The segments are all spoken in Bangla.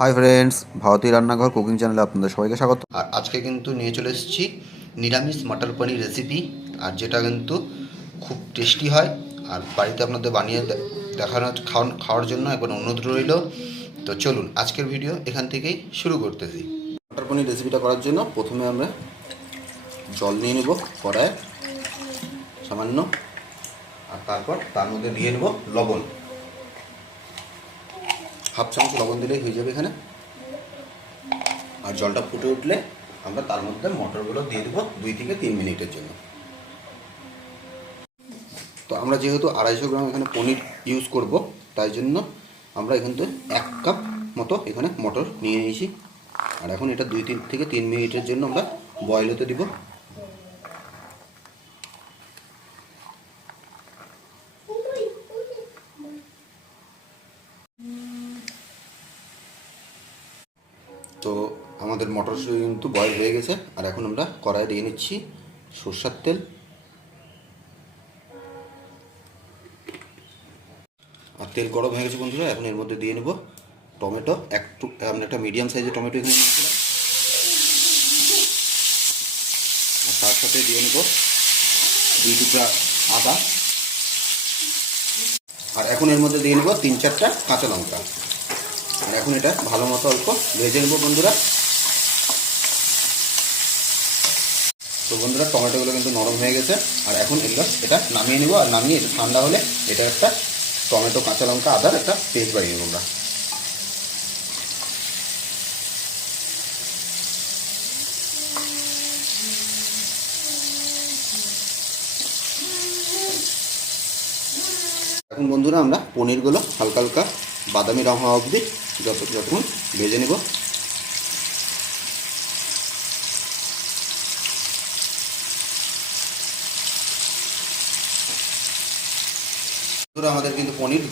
হাই ফ্রেন্ডস, ভারতীয় রান্নাঘর কুকিং চ্যানেলে আপনাদের সবাইকে স্বাগত। আর আজকে কিন্তু নিয়ে চলে এসেছি নিরামিষ মটর পনির রেসিপি, আর যেটা কিন্তু খুব টেস্টি হয়। আর বাড়িতে আপনাদের বানিয়ে খাওয়ার জন্য একবার অনুরোধ রইল। তো চলুন আজকের ভিডিও এখান থেকেই শুরু করতেছি। মটর পনির রেসিপিটা করার জন্য প্রথমে আমরা জল নিয়ে নেব কড়ায় সামান্য, আর তারপর তার মধ্যে দিয়ে নেব লবণ। হাফ চামচ লবণ দিলেই হয়ে যাবে এখানে। আর জলটা ফুটে উঠলে আমরা তার মধ্যে মটরগুলো দিয়ে দেবো 2 থেকে 3 মিনিটের জন্য। তো আমরা যেহেতু 250 গ্রাম এখানে পনির ইউজ করব, তাই জন্য আমরা এখান থেকে 1 কাপ মতো এখানে মটর নিয়ে নিয়েছি। আর এখন এটা 2 থেকে 3 মিনিটের জন্য আমরা বয়েল হতে দিব। তো আমাদের মটর কিন্তু বয়েল হয়ে গেছে। আর এখন আমরা কড়াইয়ে দিয়ে নিচ্ছি সরষের তেল। আর তেল গরম হয়ে গেছে বন্ধুরা, এখন এর মধ্যে দিয়ে নেব টমেটো। আমরা একটা মিডিয়াম সাইজের টমেটো এখানে নিয়েছিলাম। আর তার সাথে দিয়ে নেব 2 টুকরা আদা। আর এখন এর মধ্যে দিয়ে নেব 3-4টা কাঁচা লঙ্কা। আর এখন এটা ভালো মতো অল্প ভেজে নেব বন্ধুরা। তো বন্ধুরা, টমেটোগুলো কিন্তু নরম হয়ে গেছে। আর এখন এটা নামিয়ে নেব। আর নামিয়ে এটা ঠান্ডা হলে এটা একটা টমেটো, কাঁচা লঙ্কা, আদার একটা পেস্ট বানিয়ে নেব আমরা। এখন বন্ধুরা আমরা পনিরগুলো হালকা হালকা বাদামি রং হওয়া অবধি যতক্ষণ ভেজে নেব। বন্ধুরা, আমাদের কিন্তু পনির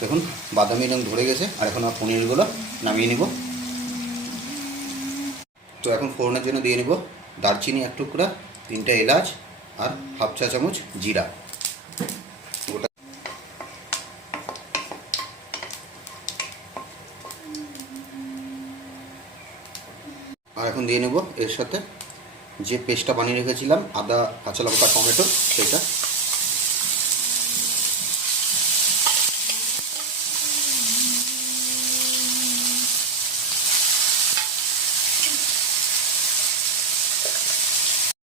দেখুন বাদামি রং ধরে গেছে। আর এখন আমরা পনিরগুলো নামিয়ে নিব। তো এখন ফোড়নের জন্য দিয়ে নেব দারচিনি 1 টুকরা, 3টা এলাচ, আর হাফ চা চামচ জিরা। আর এখন দিয়ে নেব এর সাথে যে পেস্টটা বানিয়ে রেখেছিলাম আদা, কাঁচা লঙ্কা, টমেটো, সেটা।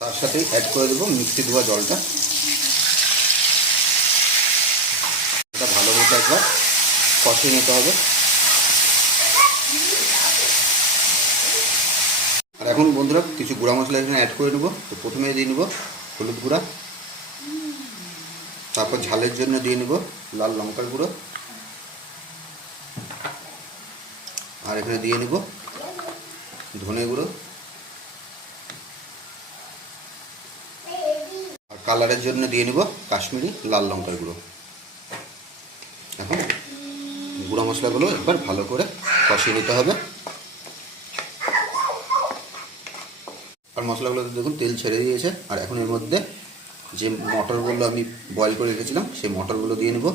তার সাথে অ্যাড করে দেবো মিক্সি ধোয়া জলটা। এটা ভালো মতো একবার কষিয়ে নিতে হবে। আর এখন বন্ধুরা কিছু গুঁড়া মশলা এখানে অ্যাড করে নেবো। তো প্রথমে দিয়ে নেব হলুদ গুঁড়া, তারপর ঝালের জন্য দিয়ে নেব লাল লঙ্কার গুঁড়ো, আর এখানে দিয়ে নেব ধনে গুঁড়ো, আর কালারের জন্য দিয়ে নেব কাশ্মীরি লাল লঙ্কার গুঁড়ো। এখন গুঁড়া মশলাগুলো একবার ভালো করে কষিয়ে নিতে হবে। আর মশলাগুলো দেখুন তেল ছেড়ে দিয়েছে। আর এখন এর মধ্যে যে মটরগুলো আমি বয়েল করে রেখেছিলাম সেই মটরগুলো দিয়ে নেব।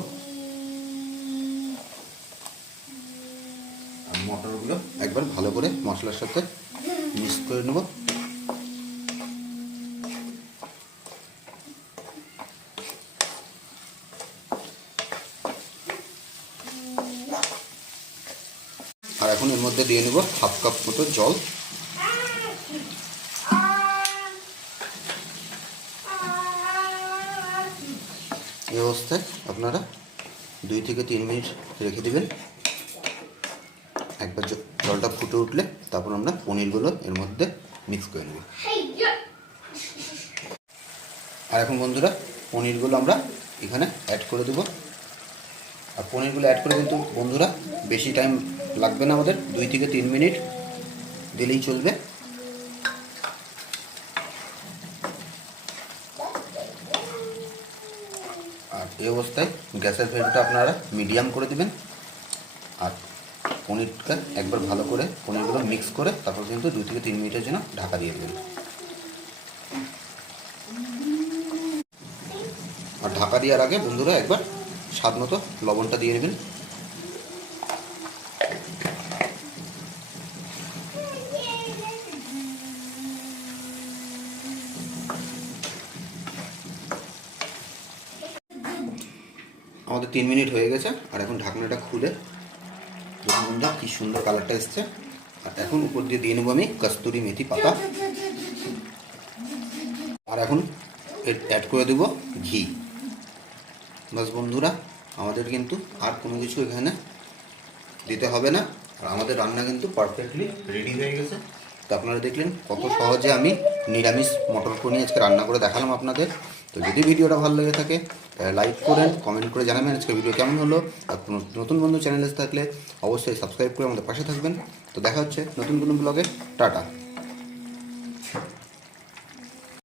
আর মটরগুলো একবার ভালো করে মশলার সাথে মিক্স করে নেব। আর এখন এর মধ্যে দিয়ে নেব হাফ কাপ মতো জল। এই অবস্থায় আপনারা 2 থেকে 3 মিনিট রেখে দেবেন। একবার জলটা ফুটে উঠলে তারপর আমরা পনিরগুলো এর মধ্যে মিক্স করে নেব। আর এখন বন্ধুরা পনিরগুলো আমরা এখানে অ্যাড করে দেব। আর পনিরগুলো অ্যাড করে কিন্তু বন্ধুরা বেশি টাইম লাগবে না, আমাদের 2 থেকে 3 মিনিট দিলেই চলবে। আর এই অবস্থায় গ্যাসের ফ্লেমটা আপনারা মিডিয়াম করে দেবেন। আর পনিরটা একবার ভালো করে পনিরগুলো মিক্স করে তারপর কিন্তু 2 থেকে 3 মিনিটের জন্য ঢাকা দিয়ে দেবেন। আর ঢাকা দেওয়ার আগে বন্ধুরা একবার স্বাদ মতো লবণটা দিয়ে নেবেন। আমাদের 3 মিনিট হয়ে গেছে। আর এখন ঢাকনাটা খুলে দেখুন বন্ধুরা কী সুন্দর কালারটা এসছে। আর এখন উপর দিয়ে নেবো আমি কস্তুরি মেথি পাতা। আর এখন অ্যাড করে দেবো ঘি। বাস বন্ধুরা, আমাদের কিন্তু আর কোনো কিছু এখানে দিতে হবে না। আর আমাদের রান্না কিন্তু পারফেক্টলি রেডি হয়ে গেছে। তো আপনারা দেখলেন কত সহজে আমি নিরামিষ মটর পনির আজকে রান্না করে দেখালাম আপনাদের। তো যদি ভিডিওটা ভালো লেগে থাকে তাহলে লাইক করেন, কমেন্ট করে জানাবেন আজকে ভিডিও কেমন হলো। আর নতুন বন্ধু চ্যানেলে থাকলে অবশ্যই সাবস্ক্রাইব করে আমাদের পাশে থাকবেন। তো দেখা হচ্ছে নতুন কোনো ব্লগে। টাটা।